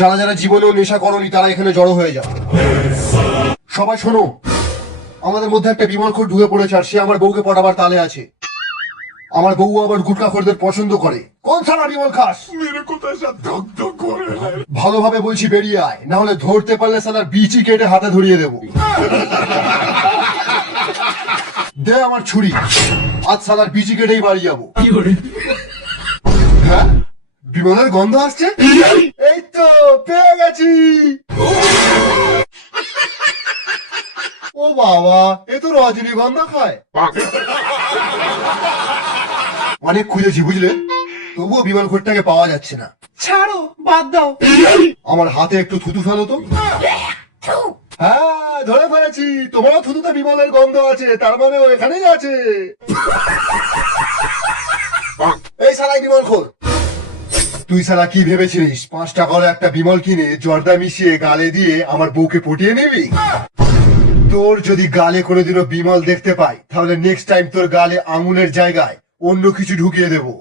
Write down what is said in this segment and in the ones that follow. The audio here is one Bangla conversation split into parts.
যারা যারা জীবনেও নেশা করনি তারা এখানে জড়ো হয়ে যাও। সবাই শোনো, আমাদের মধ্যে একটা বিমলখোর ঢুকে পড়েছে আর সে আমার বউকে পটাবার তালে আছে। আমার বউ আবার গুটখাখোরদের পছন্দ করে। কোন সারা বিমল খাস? ভালোভাবে বলছি বেরিয়ে আয়, না হলে ধরতে পারলে সালার বিচি কেটে হাতে ধরিয়ে দেবো। দে আমার ছুরি, আজ সালার বিচি কেটেই বাড়ি যাবো। হ্যাঁ, বিমলের গন্ধ আসছে। এই তো পেয়ে গেছি। ও বাবা, এ তো রজনীগন্ধা খায়। অনেক খুঁজেছি বুঝলে, তবুও বিমল খোরটাকে পাওয়া যাচ্ছে না। ছাড়ো, বাদ দাও। আমার হাতে একটু থুতু ফেলো তো। হ্যাঁ, ধরে ফেলেছি। তোমারও থুতুতে বিমলের গন্ধ আছে, তার মানে ও এখানেই আছে। এই শালাই বিমল খোর, তুই শালা কি ভেবেছিলিস 5 টাকার একটা বিমল কিনে জর্দা মিশিয়ে গালে দিয়ে আমার বউকে পটিয়ে নিবি? তোর যদি গালে কোনোদিনও বিমল দেখতে পাই, তাহলে নেক্সট টাইম তোর গালে আঙুলের জায়গায় অন্য কিছু ঢুকিয়ে দেবো।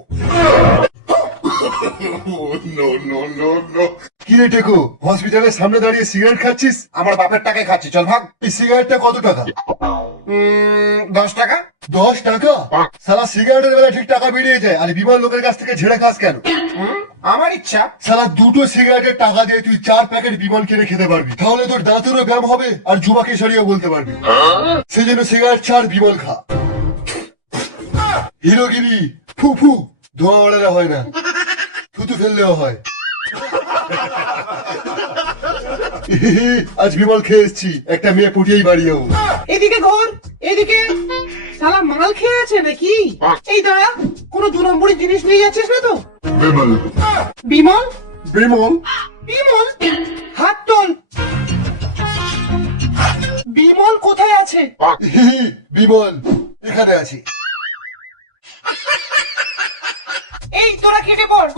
কিরে টেকো, হসপিটালের সামনে দাঁড়িয়ে সিগারেট খাচ্ছিস? আমার বাপের টাকায় খাচ্ছি, চল ভাগ। এই সিগারেটটা কত টাকা? 10 টাকা। 10 টাকা? সালা সিগারেটের বেলা ঠিক টাকা বেরিয়ে যায়, আর বিমল লোকের কাছ থেকে ঝেড়ে খাস কেন? আমার ইচ্ছা। সালা 2টো সিগারেটের টাকা দিয়ে তুই 4 প্যাকেট বিমল কিনে খেতে পারবি, তাহলে তোর দাঁতেরও ব্যায়াম হবে আর যুবাকে সরিয়ে বলতে পারবি। সেই জন্য সিগারেট ছাড়, বিমল খা। হিরোগিরি ফু ফু, ধোঁয়া ওড়ালে হয় না, থুতু ফেললেও হয়। আজ বিমল খেয়ে এসছি, একটা মেয়ে পটিয়েই বাড়ি যাবো। এদিকে ঘর, এদিকে। শালা মাল খেয়ে আছে নাকি? এই দাঁড়া, কোনো 2 নম্বরী জিনিস নিয়ে যাচ্ছিস না তো? বিমল বিমল? বিমল বিমল, হাত তোল। বিমল কোথায় আছে? বিমল এখানে আছি। এই তোরা কেটে পড়।